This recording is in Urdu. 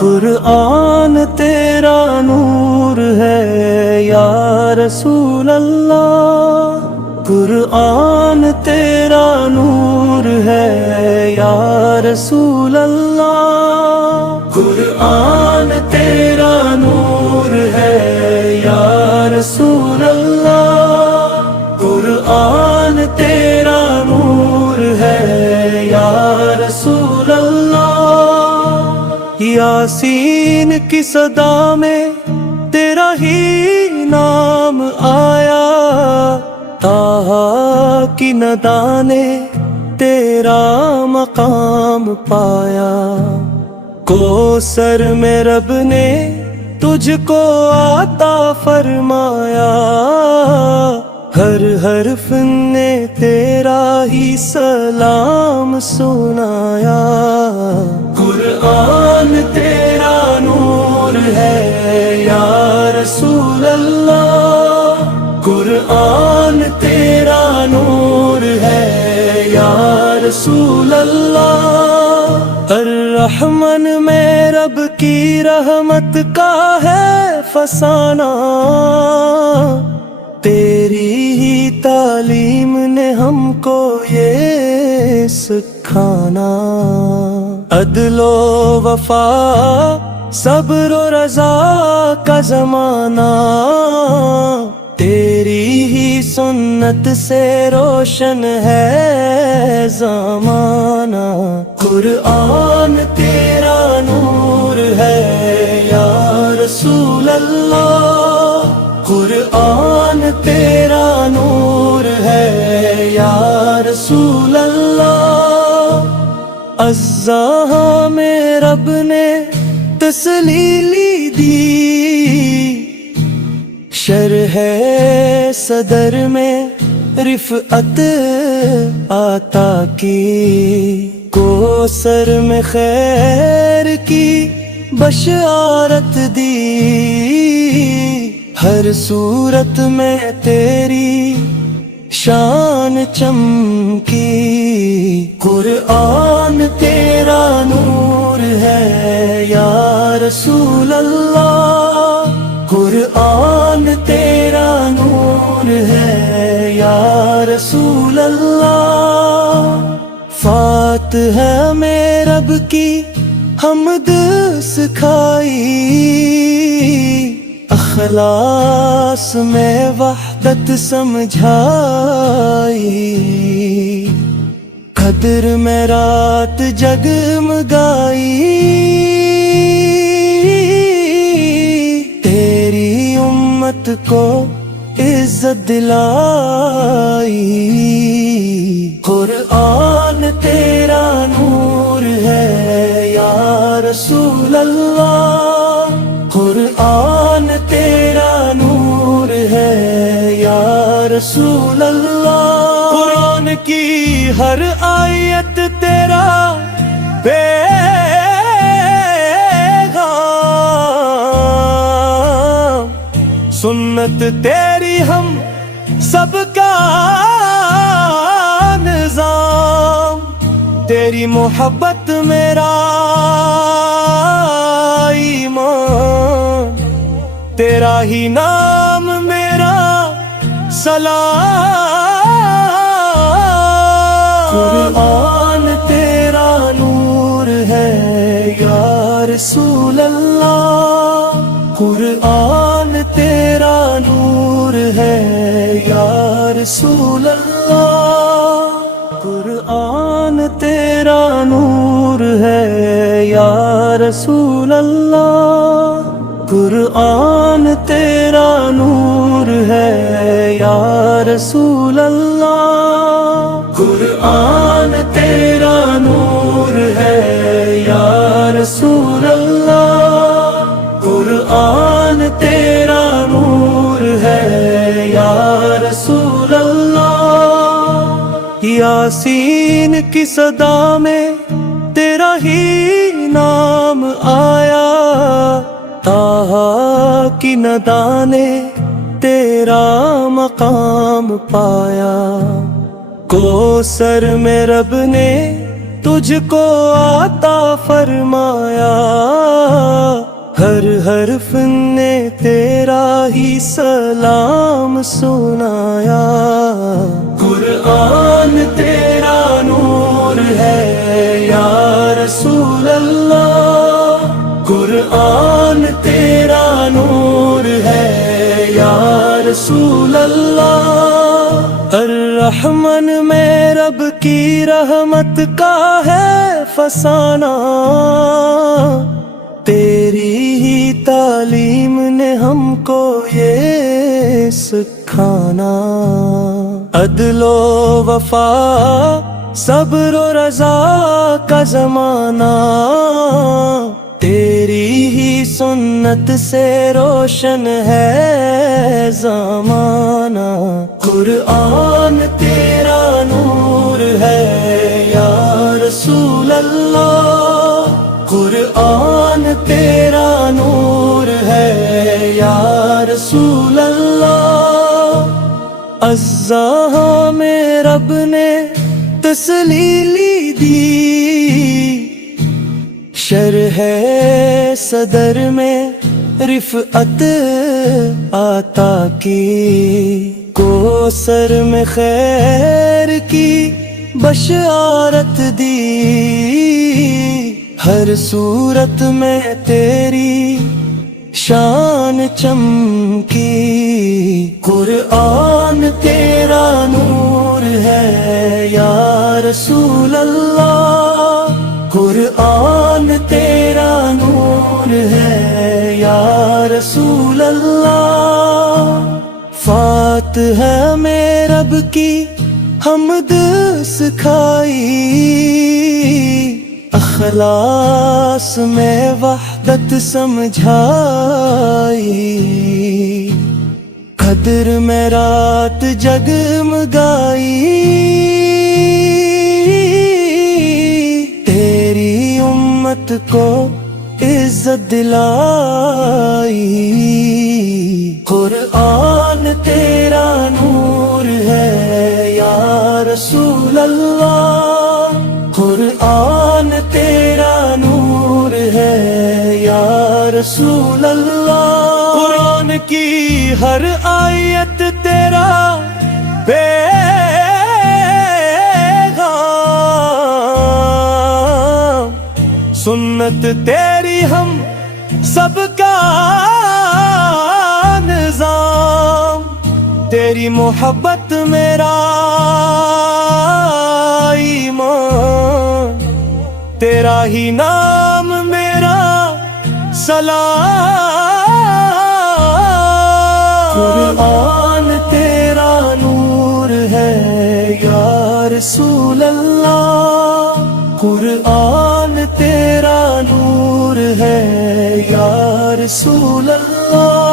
قرآن تیرا نور ہے یا رسول اللہ، قرآن تیرا نور ہے یا رسول اللہ، قرآن تیرا نور ہے یا رسول اللہ، قرآن تیرا نور ہے یا رسول اللہ۔ یاسین کی صدا میں تیرا ہی نام آیا، طٰہٰ کی ندا نے تیرا مقام پایا، کوثر میں رب نے تجھ کو عطا فرمایا، ہر حرف نے تیرا ہی سلام سنایا، قرآن تیرا نور ہے یا رسول اللہ، قرآن تیرا نور ہے یا رسول اللہ۔ الرحمن میں رب کی رحمت کا ہے فسانہ، تیری ہی تعلیم نے ہم کو یہ سکھانا، عدل و وفا صبر و رضا کا زمانہ، تیری ہی سنت سے روشن ہے زمانہ، قرآن تیرا نور ہے یا رسول اللہ، قرآن تیرا نور ہے یا رسول اللہ۔ اعضاء میں رب نے تسلیلی دی، شرح صدر میں رفعت عطا کی، کوثر میں خیر کی بشارت دی، ہر صورت میں تیری شان چمکی، قرآن تیرا نور ہے یا رسول اللہ، قرآن تیرا نور ہے یا رسول اللہ۔ فاتحہ میں رب کی حمد سکھائی، اخلاص میں وحدت سمجھائی، قدر میں رات جگمگائی، تیری امت کو عزت دلائی، قرآن تیرا نور ہے یا رسول اللہ، قرآن تیرا نور ہے یا رسول اللہ۔ قرآن کی ہر آیت تیرا پیغام، سنت تیری ہم سب کا نظام، تیری محبت میرا ایمان، تیرا ہی نام میرا سلام، قرآن تیرا نور ہے یا رسول اللہ، قرآن تیرا نور ہے یا رسول اللہ، قرآن تیرا نور ہے یا رسول اللہ، قرآن تیرا نور ہے یا رسول اللہ، قرآن تیرا نور ہے یا رسول اللہ، قرآن تیرا نور ہے یا رسول اللہ۔ یاسین کی صدا میں تیرا ہی نام آیا، طٰہٰ کی ندا نے تیرا مقام پایا، کوثر میں رب نے تجھ کو عطا فرمایا، حرف نے تیرا ہی سلام سنایا، قرآن تیرا نور ہے یا رسول اللہ، قرآن تیرا نور ہے یا رسول اللہ۔ الرحمن میں رب کی رحمت کا ہے فسانہ، تیری ہی تعلیم نے ہم کو یہ سکھانا، عدل و وفا صبر و رضا کا زمانہ، تیری ہی سنت سے روشن ہے زمانہ، قرآن تیرا نور ہے یا رسول اللہ، قرآن تیرا نور ہے یا رسول اللہ۔ اعضاء میں رب نے تسلیلی دی، شرح صدر میں رفعت عطا کی، کوثر میں خیر کی بشارت دی، ہر صورت میں تیری شان چمکی، قرآن تیرا نور ہے یا رسول اللہ، قرآن تیرا نور ہے یا رسول اللہ۔ فاتحہ میں رب کی حمد سکھائی، اخلاص میں وحدت سمجھائی، قدر میں رات جگمگائی، تیری امت کو عزت دلائی، قرآن تیرا نور ہے یا رسول اللہ، قرآن تیرا نور ہے یا رسول اللہ۔ قرآن کی ہر آیت تیرا سنت تیری ہم سب کا نظام، تیری محبت میرا ایمان، تیرا ہی نام میرا سلام، قرآن تیرا نور ہے یا رسول اللہ، قرآن تیرا نور ہے یا رسول اللہ۔